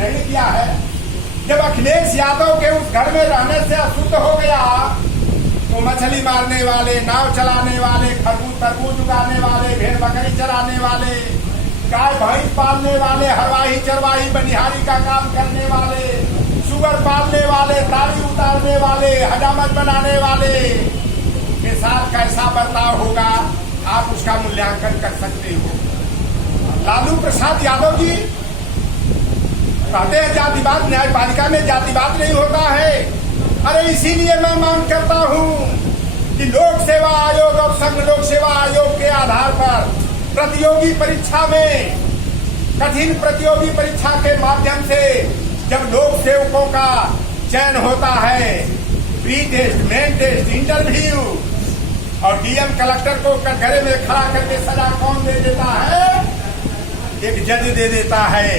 नहीं किया है। जब अखिलेश यादव के उस घर में रहने से अशुद्ध हो गया तो मछली मारने वाले, नाव चलाने वाले, खरबूज तरबूज उगाने वाले, भेड़ बकरी चराने वाले, गाय भैंस पालने वाले, हरवाही चरवाही बनिहारी का काम करने वाले, शुगर पालने वाले, दाढ़ी उतारने वाले, हजामत बनाने वाले के साथ कैसा बर्ताव होगा आप उसका मूल्यांकन कर सकते हो। लालू प्रसाद यादव जी कहते हैं जातिवाद, न्यायपालिका में जातिवाद नहीं होता है। अरे इसीलिए मैं मांग करता हूँ कि लोक सेवा आयोग और संघ लोक सेवा आयोग के आधार पर प्रतियोगी परीक्षा में, कठिन प्रतियोगी परीक्षा के माध्यम से जब लोक सेवकों का चयन होता है, pre test, main test, interview, और डीएम कलेक्टर को कटघरे में खड़ा करके सजा कौन दे देता है? एक जज दे देता है।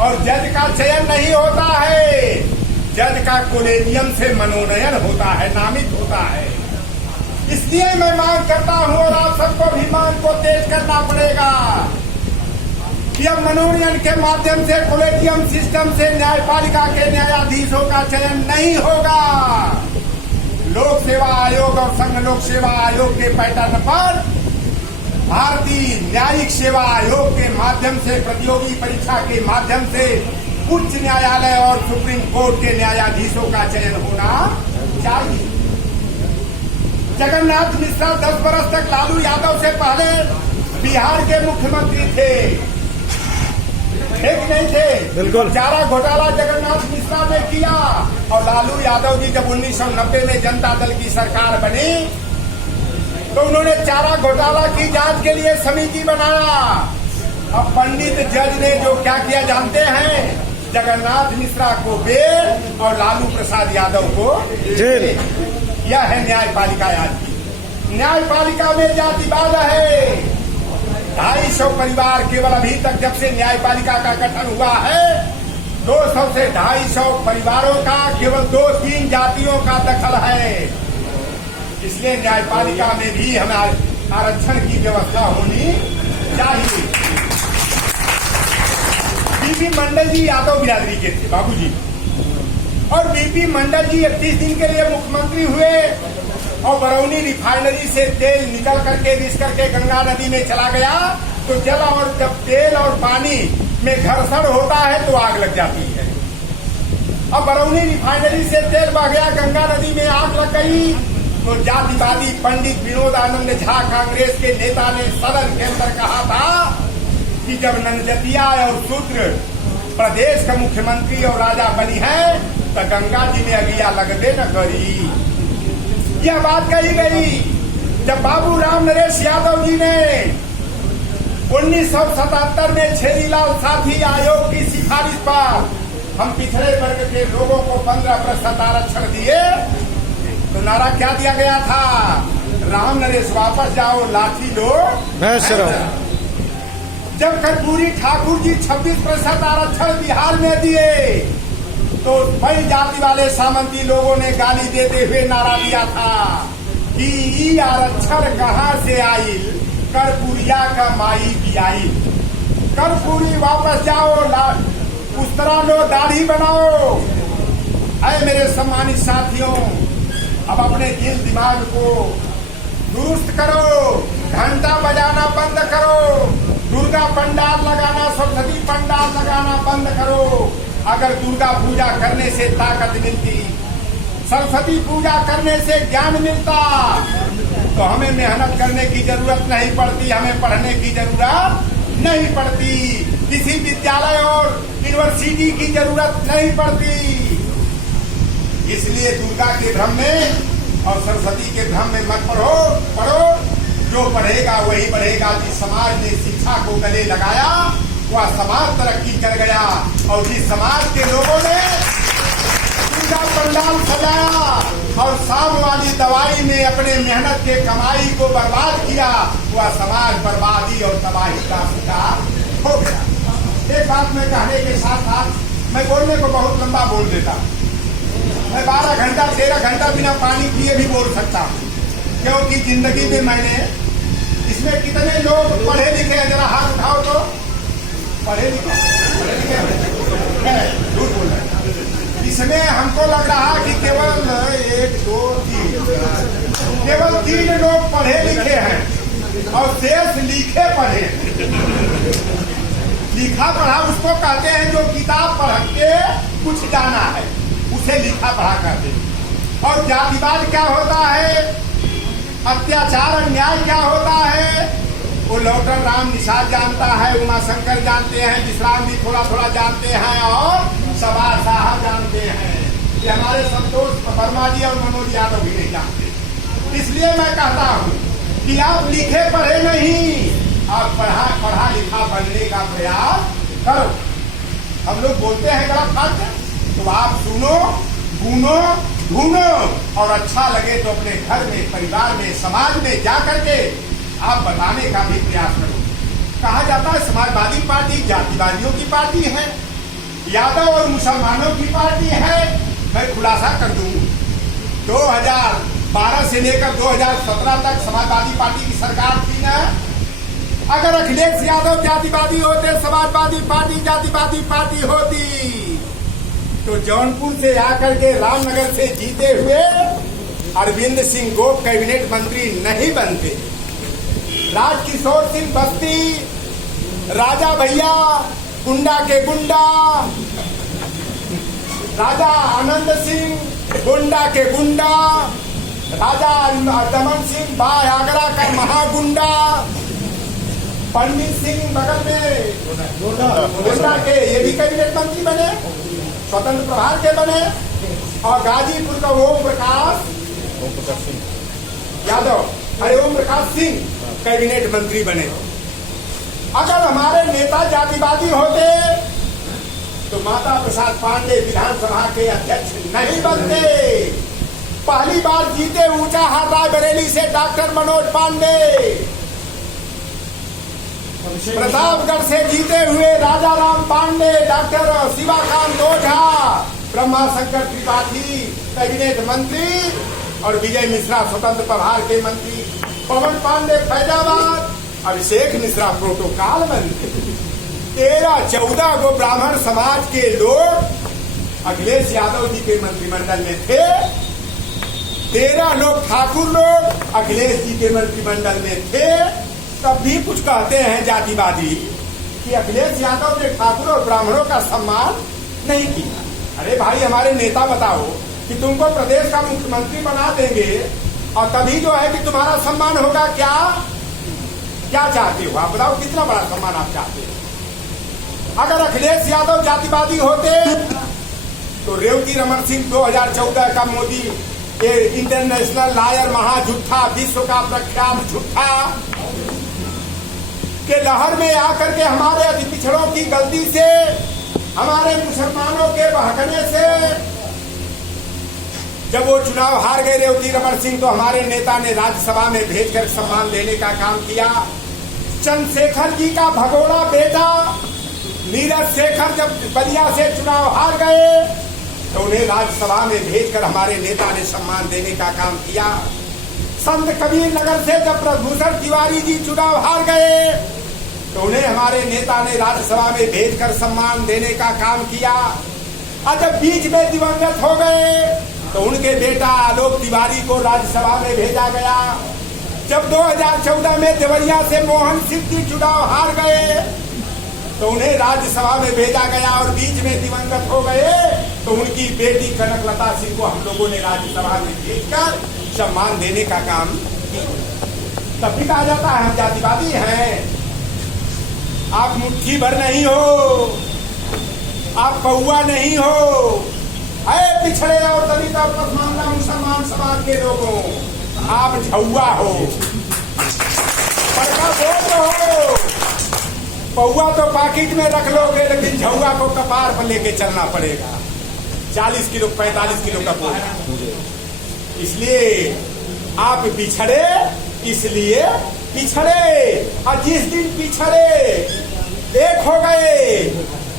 और जज का चयन नहीं होता है, जज का कोलेजियम से मनोनयन होता है, नामित होता है। इसलिए मैं मांग करता हूं और आप सबको भी मांग को तेज करना पड़ेगा कि अब मनोनयन के माध्यम से, कोलेजियम सिस्टम से न्यायपालिका के न्यायाधीशों का चयन नहीं होगा। लोक सेवा आयोग और संघ लोक सेवा आयोग के पैटर्न पर भारतीय न्यायिक सेवा आयोग के माध्यम से, प्रतियोगी परीक्षा के माध्यम से उच्च न्यायालय और सुप्रीम कोर्ट के न्यायाधीशों का चयन होना चाहिए। जगन्नाथ मिश्रा 10 वर्ष तक लालू यादव से पहले बिहार के मुख्यमंत्री थे, ठीक नहीं थे? बिल्कुल। चारा घोटाला जगन्नाथ मिश्रा ने किया और लालू यादव जी जब 1990 में जनता दल की सरकार बनी तो उन्होंने चारा घोटाला की जांच के लिए समिति बनाया। अब पंडित जज ने जो क्या किया जानते हैं? जगन्नाथ मिश्रा को बेल और लालू प्रसाद यादव को जेल। यह है न्यायपालिका आज की। न्यायपालिका में जातिवाद है। 250 परिवार केवल अभी तक जब से न्यायपालिका का गठन हुआ है 200 से 250 परिवारों का केवल 2-3 जातियों का दखल है। इसलिए न्यायपालिका में भी हमें आरक्षण की व्यवस्था होनी चाहिए। बीपी मंडल जी यादव बिरादरी के थे बाबूजी, और बीपी मंडल जी 31 दिन के लिए मुख्यमंत्री हुए और बरौनी रिफाइनरी से तेल निकल करके रिस करके गंगा नदी में चला गया तो जल और जब तेल और पानी में घर्षण होता है तो आग लग जाती है। अब बरौनी रिफाइनरी से तेल बह गया, गंगा नदी में आग लग गई तो जातिवादी पंडित विनोद आनंद झा कांग्रेस के नेता ने सदन के अंदर कहा था कि जब नंजतिया और शूद्र प्रदेश का मुख्यमंत्री और राजा बनी है तो गंगा जी में अगिया लगबे न करी। यह बात कही गई जब बाबू राम नरेश यादव जी ने 1977 में छेरीलाल साथी आयोग की सिफारिश पर हम पिछड़े वर्ग के लोगों को 15% आरक्षण दिए तो नारा क्या दिया गया था? राम नरेश वापस जाओ, लाठी लो भैंस रहो। जब कर्पूरी ठाकुर जी 26% आरक्षण बिहार में दिए तो कई जाति वाले सामंती लोगों ने गाली देते हुए नारा दिया था कि ई आरक्षण कहाँ से आई, कर्पूरिया का माई भी आई। कर्पूरी वापस जाओ, उस्तरा लो, दाढ़ी बनाओ। अरे मेरे सम्मानित साथियों, अब अपने दिल दिमाग को दुरुस्त करो, घंटा बजाना बंद करो, दुर्गा पंडाल लगाना, सरस्वती पंडाल लगाना बंद करो। अगर दुर्गा पूजा करने से ताकत मिलती, सरस्वती पूजा करने से ज्ञान मिलता तो हमें मेहनत करने की जरूरत नहीं पड़ती, हमें पढ़ने की जरूरत नहीं पड़ती, किसी विद्यालय और यूनिवर्सिटी की जरूरत नहीं पड़ती। इसलिए दुर्गा के भ्रम में और सरस्वती के भ्रम में मत पढ़ो। जो पढ़ेगा वही बढ़ेगा। जिस समाज ने शिक्षा को गले लगाया वह समाज तरक्की कर गया, और जिस समाज के लोगों ने पूजा पंडाल सजाया और शाम वाली दवाई में अपने मेहनत के कमाई को बर्बाद किया, वह समाज बर्बादी और तबाही का शिकार हो गया। एक बात मैं कहने के साथ साथ मैं बोलने को बहुत लंबा बोल देता हूँ। मैं 12 घंटा 13 घंटा बिना पानी पिए भी बोल सकता हूँ, क्योंकि जिंदगी में मैंने इसमें कितने लोग पढ़े लिखे हैं, जरा हाथ उठाओ तो। पढ़े लिखे आपको लग रहा कि केवल 1, 2, 3 केवल 3 लोग पढ़े लिखे हैं और शेष लिखे पढ़े। लिखा पढ़ा उसको कहते हैं जो किताब पढ़ के कुछ जाना है, उसे लिखा पढ़ा कहते हैं। और जातिवाद क्या होता है, अत्याचार अन्याय क्या होता है, वो लौटन राम निषाद जानता है, उमा शंकर जानते हैं, विश्राम भी थोड़ा थोड़ा जानते हैं और सवार साहब जानते हैं। ये हमारे संतोष वर्मा जी और मनोज यादव भी नहीं जानते। इसलिए मैं कहता हूँ कि आप लिखे पढ़े नहीं, आप पढ़ा लिखा बनने का प्रयास करो। हम लोग बोलते हैं गलत बात, तो आप सुनो, गुनो, ढूंढो और अच्छा लगे तो अपने घर में, परिवार में, समाज में जा करके आप बताने का भी प्रयास करो। कहा जाता है समाजवादी पार्टी जातिवादियों की पार्टी है, यादव और मुसलमानों की पार्टी है। मैं खुलासा कर दूं, 2012 से लेकर 2017 तक समाजवादी पार्टी की सरकार थी ना। अगर अखिलेश यादव जातिवादी होते, समाजवादी पार्टी जातिवादी पार्टी होती, तो जौनपुर से आकर के रामनगर से जीते हुए अरविंद सिंह गोप कैबिनेट मंत्री नहीं बनते। राजकिशोर सिंह बस्ती, राजा भैया, गुंडा के गुंडा, राजा आनंद सिंह, गुंडा के गुंडा, राजा दमन सिंह बाय आगरा का महागुंडा, पंडित सिंह बगल में गुंडा के ये भी कैबिनेट मंत्री बने, स्वतंत्र प्रभार के बने। और गाजीपुर का ओम प्रकाश यादव, ओम प्रकाश सिंह कैबिनेट मंत्री बने। अगर हमारे नेता जातिवादी होते तो माता प्रसाद पांडे विधानसभा के अध्यक्ष नहीं बनते। पहली बार जीते ऊंचाहार रायबरेली से डॉक्टर मनोज पांडे, प्रतापगढ़ से जीते हुए राजा राम पांडे, डॉक्टर शिवाकांत ओझा, ब्रह्मा शंकर त्रिपाठी कैबिनेट मंत्री और विजय मिश्रा स्वतंत्र प्रभार के मंत्री, पवन पांडे फैजाबाद, अभिषेक मिश्रा प्रोटोकॉल मंत्री। 13-14 गो ब्राह्मण समाज के लोग अखिलेश यादव जी के मंत्रिमंडल में थे। 13 लोग ठाकुर लोग अखिलेश जी के मंत्रिमंडल में थे। तब भी कुछ कहते हैं जातिवादी कि अखिलेश यादव ने ठाकुर और ब्राह्मणों का सम्मान नहीं किया। अरे भाई, हमारे नेता बताओ कि तुमको प्रदेश का मुख्यमंत्री बना देंगे और तभी जो है कि तुम्हारा सम्मान होगा। क्या क्या चाहते हो आप बताओ, कितना बड़ा सम्मान आप चाहते हो? अगर अखिलेश यादव जातिवादी होते तो रेवती रमन सिंह 2014 का मोदी ये इंटरनेशनल लायर महाझुट्ठा, विश्व का प्रख्यात झुट्ठा के लहर में आकर के हमारे अति पिछड़ों की गलती से, हमारे मुसलमानों के बहकने से जब वो चुनाव हार गए रेवती रमन सिंह, तो हमारे नेता ने राज्यसभा में भेजकर सम्मान देने का काम किया। चंद्रशेखर जी का भगोड़ा बेटा नीरज शेखर जब बलिया से चुनाव हार गए तो उन्हें राज्यसभा में भेजकर हमारे नेता ने सम्मान देने का काम किया। संत कबीर नगर से जब ब्रजभूषण तिवारी जी चुनाव हार गए तो उन्हें हमारे नेता ने राज्यसभा में भेजकर सम्मान देने का काम किया। और जब बीच में दिवंगत हो गए तो उनके बेटा आलोक तिवारी को राज्यसभा में भेजा गया। जब 2014 में देवरिया से मोहन सिंह जी चुनाव हार गए तो उन्हें राज्यसभा में भेजा गया और बीच में दिवंगत हो गए तो उनकी बेटी कनकलता सिंह को हम लोगों ने राज्यसभा में भेजकर सम्मान देने का काम किया। तब भी कहा जाता है हम जातिवादी हैं। आप मुट्ठी भर नहीं हो, आप कौआ नहीं हो। अरे पिछड़े और दलित और पसमानदा मुसलमान समाज के लोगों, आप झौआ हो, पड़का बोल हो। पौआ तो पाकिट में रख लोगे लेकिन झौआ को कपार पर लेके चलना पड़ेगा। 40 किलो 45 किलो का बोझा। इसलिए आप पिछड़े, इसलिए पिछड़े। और जिस दिन पिछड़े एक हो गए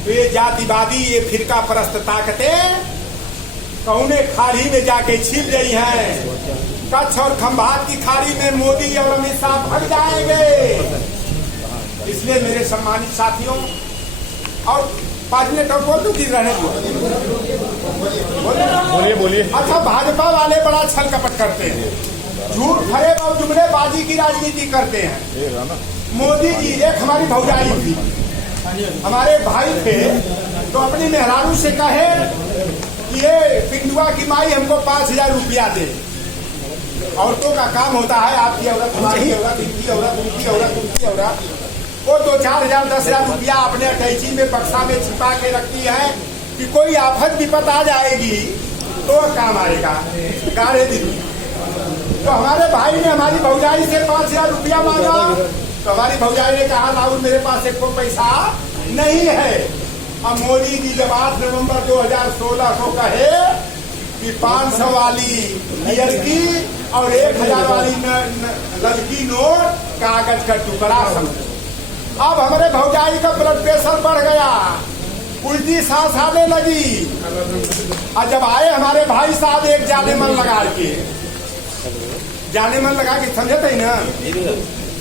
तो ये जातिवादी, ये फिरका परस्त ताकतें कौने खाड़ी में जाके छिप रही हैं। कच्छ और खंभात की खाड़ी में मोदी और अमित शाह भग जाएंगे। इसलिए मेरे सम्मानित साथियों और 5 मिनट और बोल दूं कि रहने दो? बोलिए। अच्छा, भाजपा वाले बड़ा छल कपट करते हैं, झूठ फरेब और जुमलेबाजी की राजनीति करते हैं। मोदी जी, एक हमारी भौजाई थी, हमारे भाई थे, तो अपनी मेहरारू से कहे कि ये पिंडुआ की माई हमको 5,000 रुपया दे। औरतों का काम होता है, आपकी औरत, हमारी औरत, इनकी औरत, उनकी औरत, उनकी औरत, वो 2-4,000 10,000 रुपया अपने अटैची में बक्सा में छिपा के रखती है कि कोई आफत विपत आ जाएगी तो काम आएगा गाढ़े दिन। तो हमारे भाई ने हमारी भौजाई से 5,000 रुपया मांगा, तो हमारी भौजाई ने कहा राहुल मेरे पास एक पैसा नहीं है। अब मोदी जी जब 8 नवंबर 2016 को कहे कि 500 वाली ईयर की और 1,000 वाली लड़की नोट कागज का टुकड़ा समझो। अब हमारे भौजाई का ब्लड प्रेशर बढ़ गया, उल्टी सांस आने लगी। और जब आए हमारे भाई साहब एक जाने मन लगा के समझे थे ना,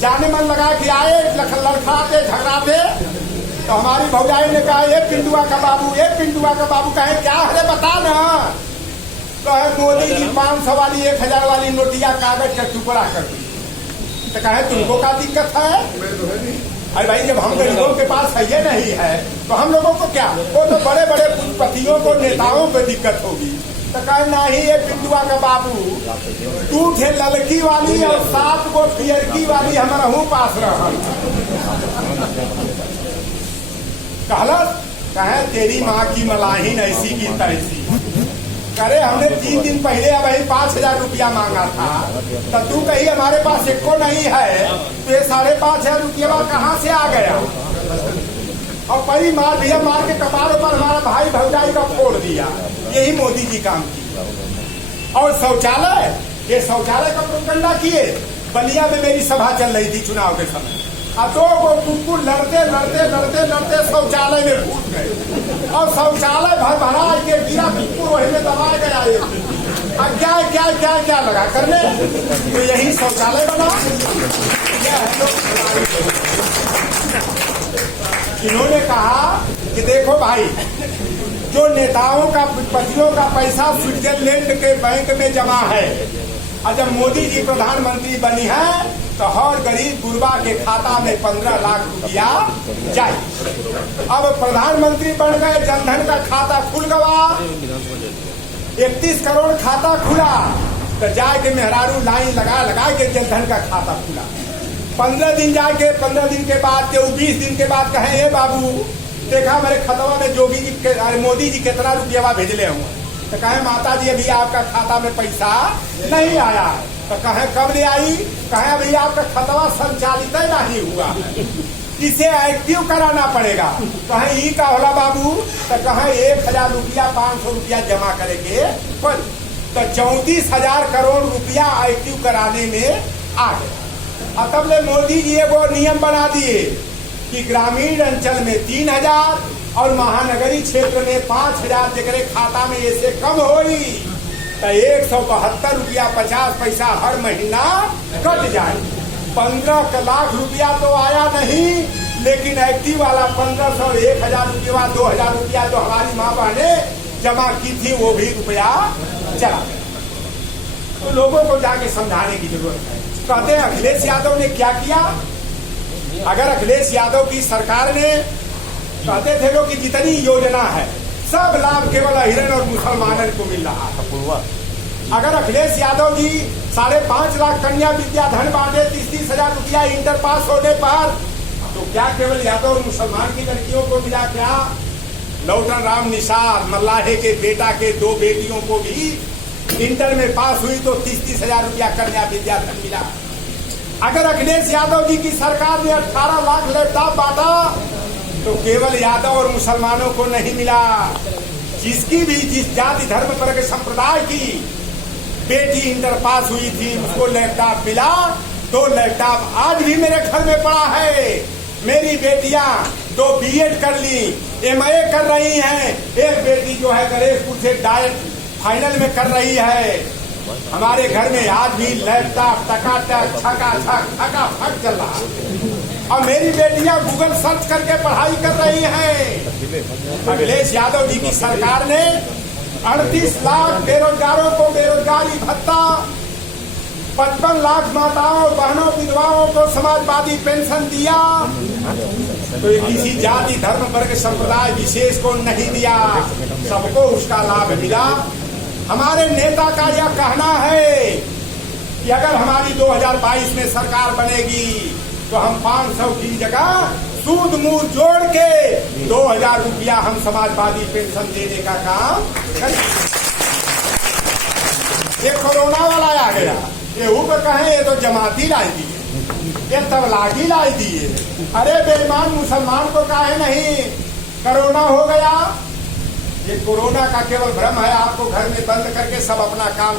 जाने मन लगा के आए, लड़खड़ाते झगड़ाते, तो हमारी भौजाई ने कहा ये पिंडुआ का बाबू, ये पिंडुआ का बाबू। कहे क्या है बता ना? कहे मोदी जी 500 वाली 1,000 वाली नोटिया कागज का टुकड़ा कर दी। तो कहे तुमको क्या दिक्कत है? अरे भाई, जब हम गरीबों के पास है ये नहीं है तो हम लोगों को क्या? वो तो बड़े बड़े पूंजीपतियों को, नेताओं को दिक्कत होगी। तो कहे नहीं, ये पिंडुआ का बाबू 2 ठे ललकी वाली और 7 गो पियरकी वाली हमारा हूँ पास रहा। कहे तेरी माँ की मलाहिन ऐसी की तैसी। करे हमने 3 दिन पहले अब 5,000 रुपया मांगा था, तो तू कही हमारे पास एको नहीं है, तो ये 5,500 रुपया कहाँ से आ गया? और परी मार दिया, मार के कपार पर हमारा भाई भौजाई का फोड़ दिया। यही मोदी जी काम किया। और शौचालय, ये शौचालय का प्रोपगंडा किए। बलिया में मेरी सभा चल रही थी चुनाव के समय, और 2 गो कुकुर लड़ते शौचालय में घुस गए और शौचालय भरा के गिरा, कुकुर वही में दबाया गया। अब क्या लगा करने? तो यही शौचालय बना। इन्होंने कहा कि देखो भाई, जो नेताओं का, विपक्षियों का पैसा स्विट्जरलैंड के बैंक में जमा है, और जब मोदी जी प्रधानमंत्री बनी है तो हर गरीब गुरबा के खाता में 15 लाख रुपया जाए। अब प्रधानमंत्री बन गए, जनधन का खाता खुल गया, 31 करोड़ खाता खुला, तो जाके मेहरारू लाइन लगा के जनधन का खाता खुला। 15 दिन जाके 15 दिन के बाद के 20 दिन के बाद कहे ये बाबू देखा मेरे खतवा में जोगी जी मोदी जी कितना रुपया भेजले हूँ। तो कहे माता जी अभी आपका खाता में पैसा नहीं आया। तो कहे कब ले आई? कहे अभी आपका खतवा संचालित नहीं हुआ, इसे एक्टिव कराना पड़ेगा। कहे ई का होला बाबू? तो कहे 1,000 रुपया 500 रुपया जमा करेंगे, तो 34,000 करोड़ रुपया एक्टिव कराने में आ गया। तब ले मोदी जी वो नियम बना दिए कि ग्रामीण अंचल में 3,000 और महानगरी क्षेत्र में 5,000 जेकरे खाता में ऐसे कम होई तो 172 रुपया 50 पैसा हर महीना कट जाए। 15 लाख रुपया तो आया नहीं, लेकिन एक्टिव वाला 1,500, 1,000 रुपया, 2,000 रुपया जो हमारी माँ बहने जमा की थी वो भी रुपया चला गया। तो लोगों को जाके समझाने की जरूरत है। कहते हैं अखिलेश यादव ने क्या किया? अगर अखिलेश यादव की सरकार ने, कहते थे लोग कि जितनी योजना है सब लाभ केवल हिरण और मुसलमानों को मिल रहा है। अगर अखिलेश यादव जी 5.5 लाख कन्या विद्या धन बांटे, 30,000 रुपया इंटर पास होने पर, तो क्या केवल यादव और मुसलमान की लड़कियों को मिला? क्या लौटन राम निसार मल्लाहे के बेटा के 2 बेटियों को भी इंटर में पास हुई तो 30,000 रुपया कन्या विद्या धन मिला। अगर अखिलेश यादव जी की सरकार ने 18 लाख लैपटॉप बांटा तो केवल यादव और मुसलमानों को नहीं मिला, जिसकी भी जिस जाति धर्म पर के संप्रदाय की बेटी इंटर पास हुई थी उसको लैपटॉप मिला। 2 लैपटॉप आज भी मेरे घर में पड़ा है। मेरी बेटियां 2 BEd कर ली, MA कर रही हैं, एक बेटी जो है गणेशपुर से डायट फाइनल में कर रही है। हमारे घर में आज भी लैपटॉप टकाटक छका छक फक चल रहा है। और मेरी बेटियां गूगल सर्च करके पढ़ाई कर रही हैं। अखिलेश यादव जी की सरकार ने 38 लाख बेरोजगारों को बेरोजगारी भत्ता, 55 लाख माताओं बहनों विधवाओं को समाजवादी पेंशन दिया, तो ये किसी जाति धर्म वर्ग संप्रदाय विशेष को नहीं दिया, सबको उसका लाभ मिला। हमारे नेता का यह कहना है कि अगर हमारी 2022 में सरकार बनेगी तो हम 500 की जगह सूद मूर जोड़ के 2000 रुपया हम समाजवादी पेंशन देने का काम करेंगे। ये कोरोना वाला आ गया, ये ऊपर कहें ये तो जमाती लाई दिए, ये तबलागी लाई दिए। अरे बेईमान मुसलमान को काहे नहीं कोरोना हो गया? ये कोरोना का केवल भ्रम है, आपको घर में बंद करके सब अपना काम